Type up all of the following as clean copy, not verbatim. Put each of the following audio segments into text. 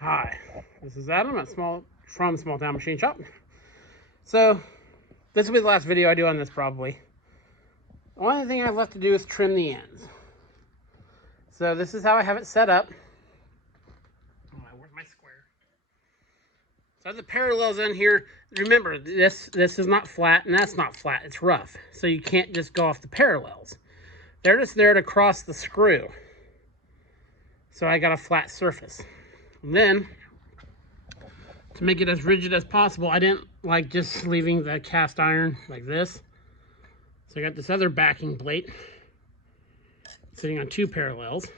Hi, this is Adam from Small Town Machine Shop. So, this will be the last video I do on this probably. The only thing I have left to do is trim the ends. So this is how I have it set up. Where's my square? So I have the parallels in here. Remember, this is not flat and that's not flat. It's rough. So you can't just go off the parallels. They're just there to cross the screw. So I got a flat surface. And then, to make it as rigid as possible, I didn't like just leaving the cast iron like this. So I got this other backing plate sitting on two parallels.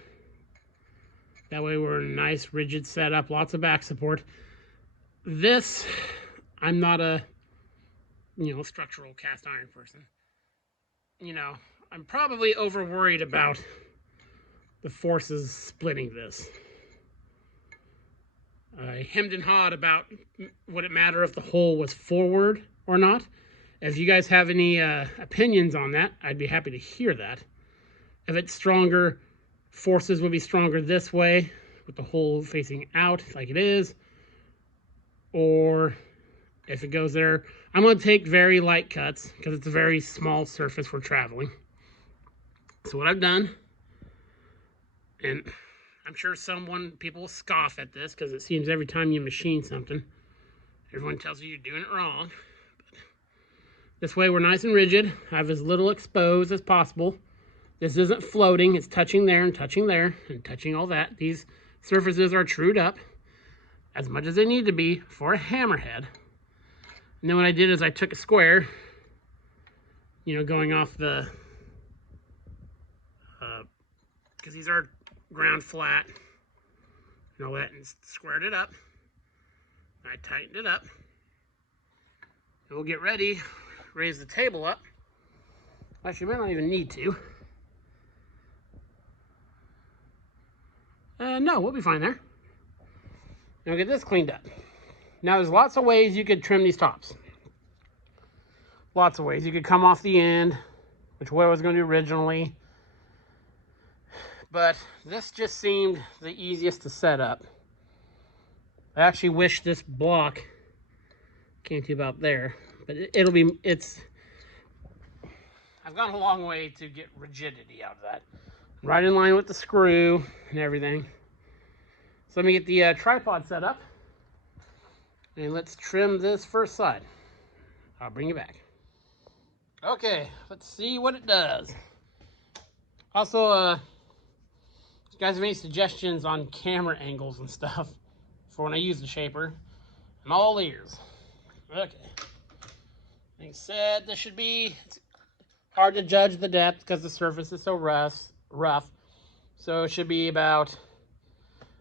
That way we're in a nice rigid setup, lots of back support. This, I'm not a, structural cast iron person. I'm probably over worried about the forces splitting this. I hemmed and hawed about would it matter if the hole was forward or not. If you guys have any opinions on that, I'd be happy to hear that. If it's stronger, forces would be stronger this way, with the hole facing out like it is. Or if it goes there, I'm going to take very light cuts because it's a very small surface we're traveling. So what I've done, and I'm sure people will scoff at this because it seems every time you machine something, everyone tells you you're doing it wrong. But this way we're nice and rigid. I have as little exposed as possible. This isn't floating. It's touching there and touching there and touching all that. These surfaces are trued up as much as they need to be for a hammerhead. And then what I did is I took a square, going off the, because these are ground flat and all that, and squared it up. I tightened it up. And we'll get ready, raise the table up. Actually, we might not even need to. No, we'll be fine there. And we'll get this cleaned up. Now, there's lots of ways you could trim these tops. Lots of ways. You could come off the end, which what I was going to do originally. But this just seemed the easiest to set up. I actually wish this block came to about there. But I've gone a long way to get rigidity out of that. Right in line with the screw and everything. So let me get the tripod set up. And let's trim this first side. I'll bring you back. Okay, let's see what it does. Also, if you guys have any suggestions on camera angles and stuff for when I use the shaper, I'm all ears. Okay. Like I said, it's hard to judge the depth because the surface is so rough. So it should be about,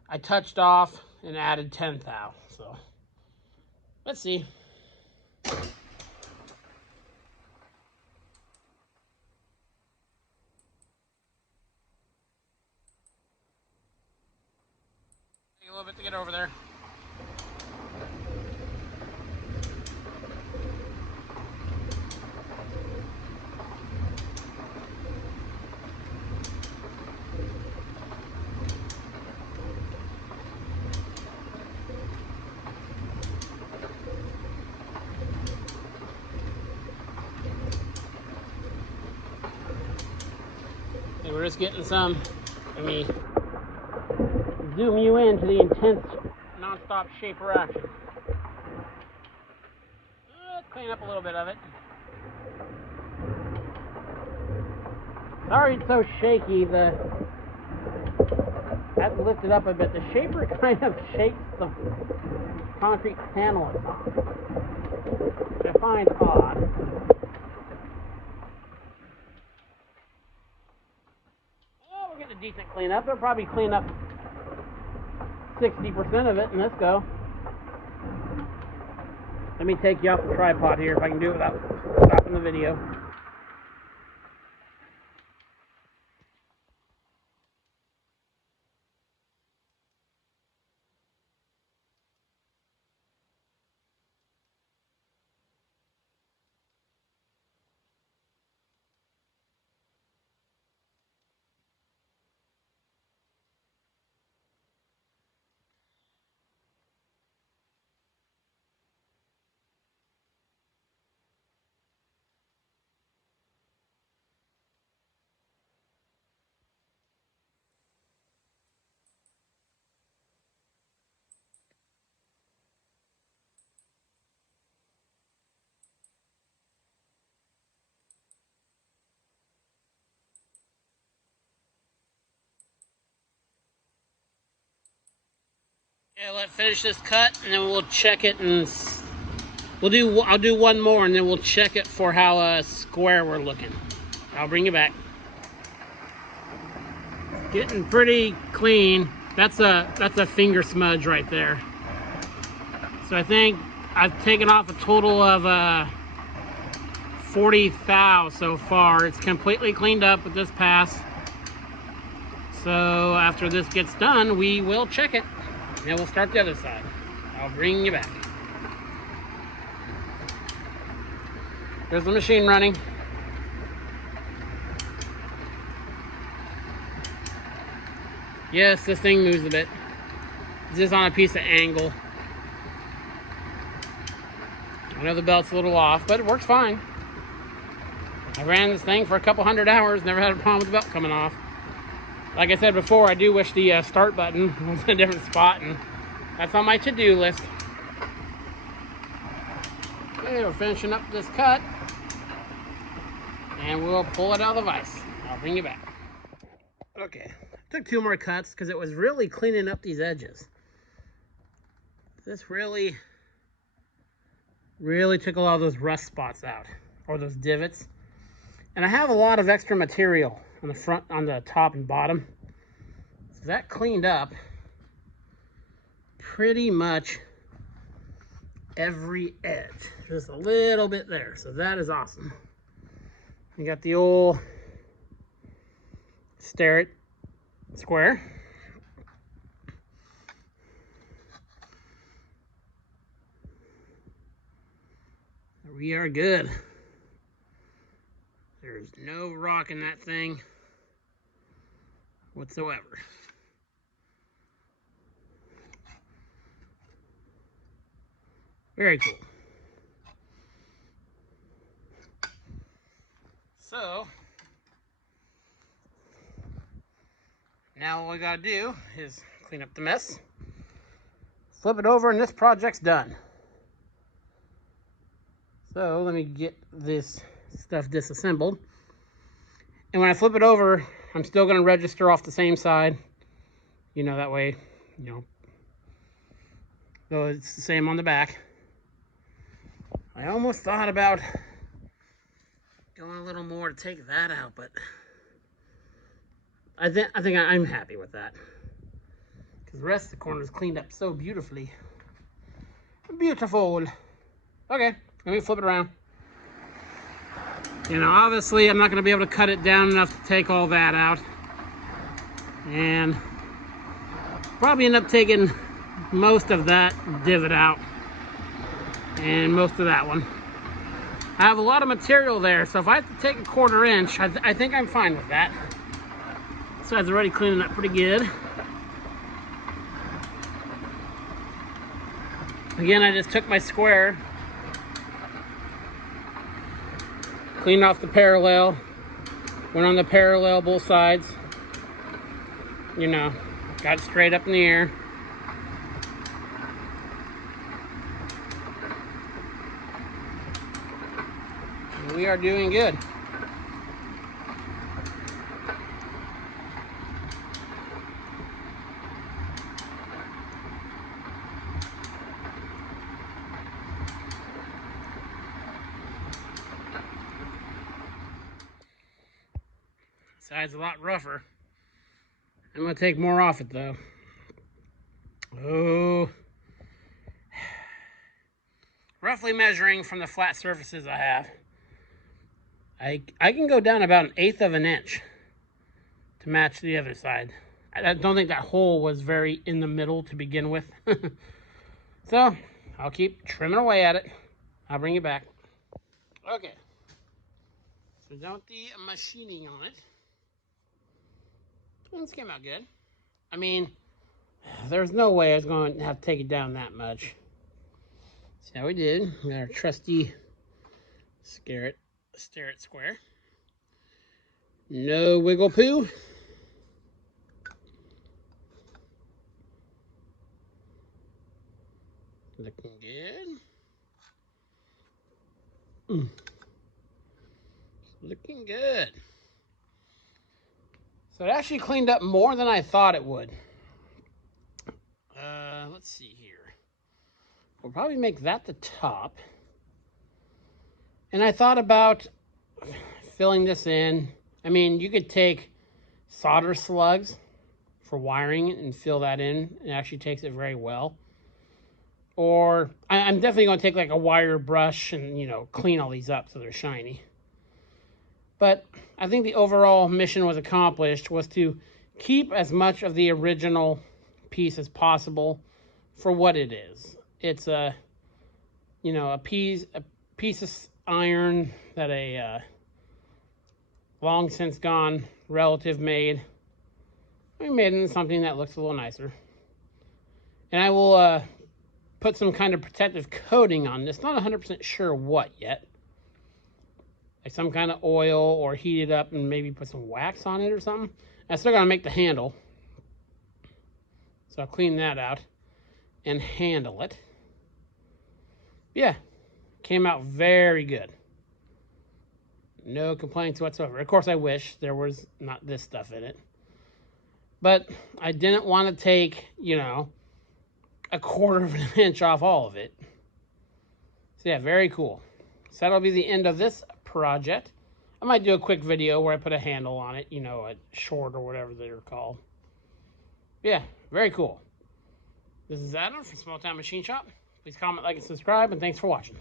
I touched off and added 10 thou. So let's see. Take a little bit to get over there. And we're just getting some, let me zoom you into the intense non-stop shaper action. Let's clean up a little bit of it. Sorry it's so shaky. That's lifted up a bit. The shaper kind of shakes the concrete panel it's on, which I find odd. Oh, we're getting a decent cleanup. They'll probably clean up 60% of it in this go. Let me take you off the tripod here if I can do it without stopping the video. Okay, let's finish this cut, and then we'll check it, and I'll do one more, and then we'll check it for how square we're looking. I'll bring you back. Getting pretty clean. That's a finger smudge right there. So I think I've taken off a total of 40 thou so far. It's completely cleaned up with this pass. So after this gets done, we will check it. And then we'll start the other side. I'll bring you back. There's the machine running. Yes, this thing moves a bit. It's just on a piece of angle. I know the belt's a little off, but it works fine. I ran this thing for a couple 100 hours, never had a problem with the belt coming off. Like I said before, I do wish the start button was in a different spot, and that's on my to-do list. Okay, we're finishing up this cut, and we'll pull it out of the vise. I'll bring you back. Okay, took 2 more cuts because it was really cleaning up these edges. This really took a lot of those rust spots out, or those divots. And I have a lot of extra material on the front, on the top and bottom. So that cleaned up pretty much every edge. Just a little bit there, so that is awesome. You got the old Starrett square. We are good. There's no rock in that thing whatsoever. Very cool. So, now all we gotta do is clean up the mess, flip it over, and this project's done. So let me get this stuff disassembled. And when I flip it over, I'm still going to register off the same side. You know, that way, you know, though it's the same on the back. I almost thought about going a little more to take that out, but I think I'm happy with that. Because the rest of the corner is cleaned up so beautifully. Beautiful. Okay, let me flip it around. You know, obviously I'm not going to be able to cut it down enough to take all that out. And probably end up taking most of that divot out. And most of that one. I have a lot of material there, so if I have to take a 1/4 inch, I think I'm fine with that. This side's already cleaning up pretty good. Again, I just took my square, cleaned off the parallel, went on the parallel both sides, you know, got it straight up in the air. And we are doing good. Side's a lot rougher. I'm gonna take more off it though. Oh, roughly measuring from the flat surfaces I have, I can go down about 1/8 of an inch to match the other side. I don't think that hole was very in the middle to begin with. So I'll keep trimming away at it. I'll bring you back. Okay, so done with the machining on it. This came out good. I mean, there's no way I was going to have to take it down that much. See how we did. We got our trusty Starrett square. No wiggle poo. Looking good. Looking good. So it actually cleaned up more than I thought it would. Let's see here. We'll probably make that the top. And I thought about filling this in. I mean, you could take solder slugs for wiring and fill that in. It actually takes it very well. Or I'm definitely going to take like a wire brush and, you know, clean all these up so they're shiny. But I think the overall mission was accomplished, was to keep as much of the original piece as possible for what it is. It's a, you know, a piece of iron that a long since gone relative made. We made into something that looks a little nicer. And I will put some kind of protective coating on this. Not 100% sure what yet. Like some kind of oil, or heat it up and maybe put some wax on it or something. I still gotta make the handle. So I'll clean that out and handle it. Yeah, came out very good. No complaints whatsoever. Of course, I wish there was not this stuff in it. But I didn't want to take, you know, 1/4 of an inch off all of it. So yeah, very cool. So that'll be the end of this project. I might do a quick video where I put a handle on it, you know, a short or whatever they're called. Yeah, very cool. This is Adam from Small Town Machine Shop. Please comment, like, and subscribe, and thanks for watching.